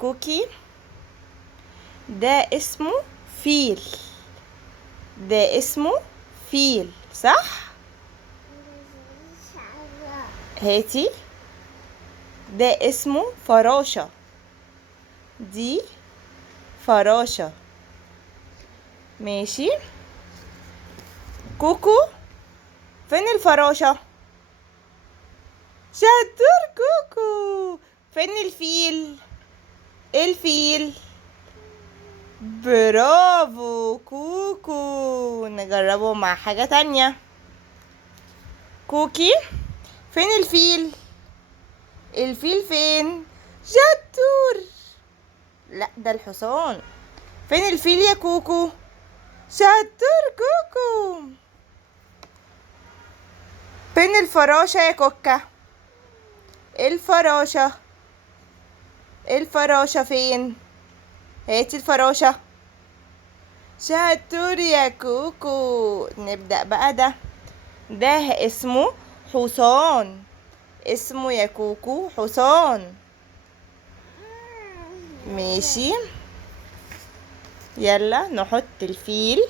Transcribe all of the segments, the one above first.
كوكي، ده اسمه فيل. ده اسمه فيل صح؟ هاتي. ده اسمه فراشة. دي فراشة. ماشي. كوكو، فين الفراشة؟ شطور كوكو. فين الفيل؟ الفيل. برافو كوكو. نجربه مع حاجة تانية. كوكي، فين الفيل؟ الفيل فين؟ شطور. لا ده الحصان. فين الفيل يا كوكو؟ شطور كوكو. فين الفراشة يا كوكا؟ الفراشة. الفراشة فين؟ هاتي الفراشة. شطور يا كوكو. نبدأ بقى. ده اسمه حصان. اسمه يا كوكو حصان. ماشي. يلا نحط الفيل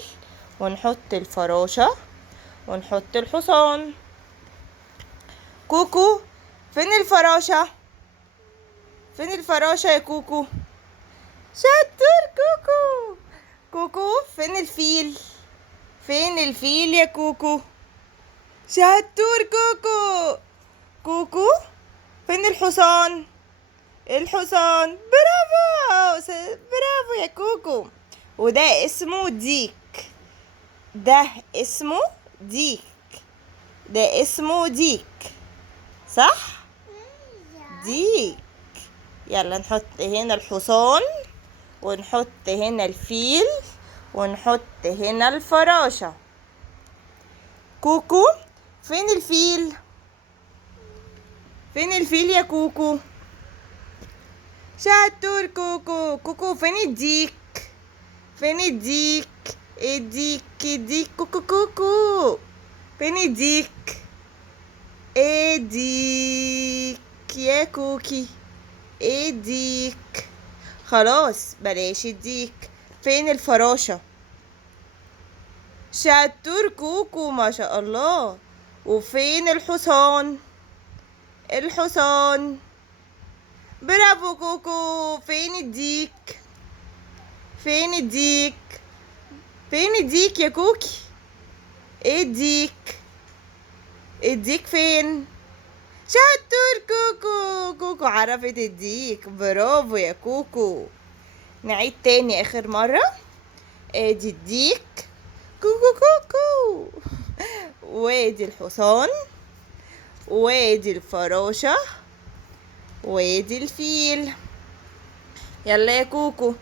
ونحط الفراشة ونحط الحصان. كوكو، فين الفراشة؟ فين الفراشة يا كوكو؟ شطور كوكو. كوكو، فين الفيل؟ فين الفيل يا كوكو؟ شطور كوكو. كوكو، فين الحصان؟ الحصان. برافو. برافو يا كوكو. وده اسمه ديك. ده اسمه ديك. ده اسمه ديك صح؟ ديك. يلا نحط هنا الحصان ونحط هنا الفيل ونحط هنا الفراشة. كوكو، فين الفيل؟ فين الفيل يا كوكو؟ شطور كوكو. كوكو، فين الديك؟ فين الديك؟ الديك الديك كوكو كوكو. فين الديك؟ الديك يا كوكي. الديك. خلاص بلاش الديك. فين الفراشة؟ شطور كوكو ما شاء الله. وفين الحصان؟ الحصان. برافو كوكو. فين الديك؟ فين الديك؟ فين الديك يا كوكي؟ ايه الديك؟ الديك فين؟ شطور كوكو. كوكو عرفت الديك. برافو يا كوكو. نعيد تاني اخر مرة. ادي الديك كوكو كوكو. وادي الحصان وادي الفراشة وادي الفيل. يلا يا كوكو.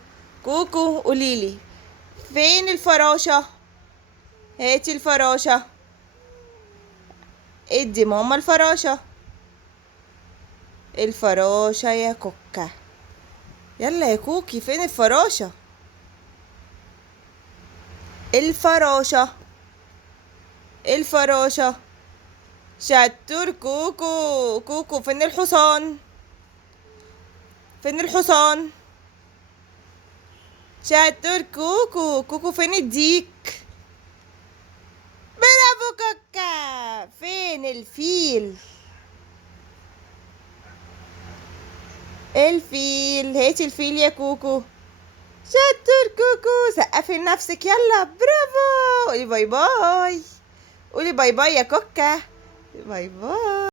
كوكو قوليلي، فين الفراشة؟ هاتي الفراشة. ادي ماما الفراشة. الفراشة يا كوكا. يلا يا كوكي، فين الفراشة؟ الفراشة. الفراشة. شطور كوكو. كوكو، فين الحصان؟ فين الحصان؟ شطور كوكو. كوكو، فين الديك؟ برافو كوكا. فين الفيل؟ الفيل. هاتي الفيل يا كوكو. شطور كوكو. سقفي لنفسك. يلا برافو. قولي باي باي. قولي باي باي يا كوكا. باي باي.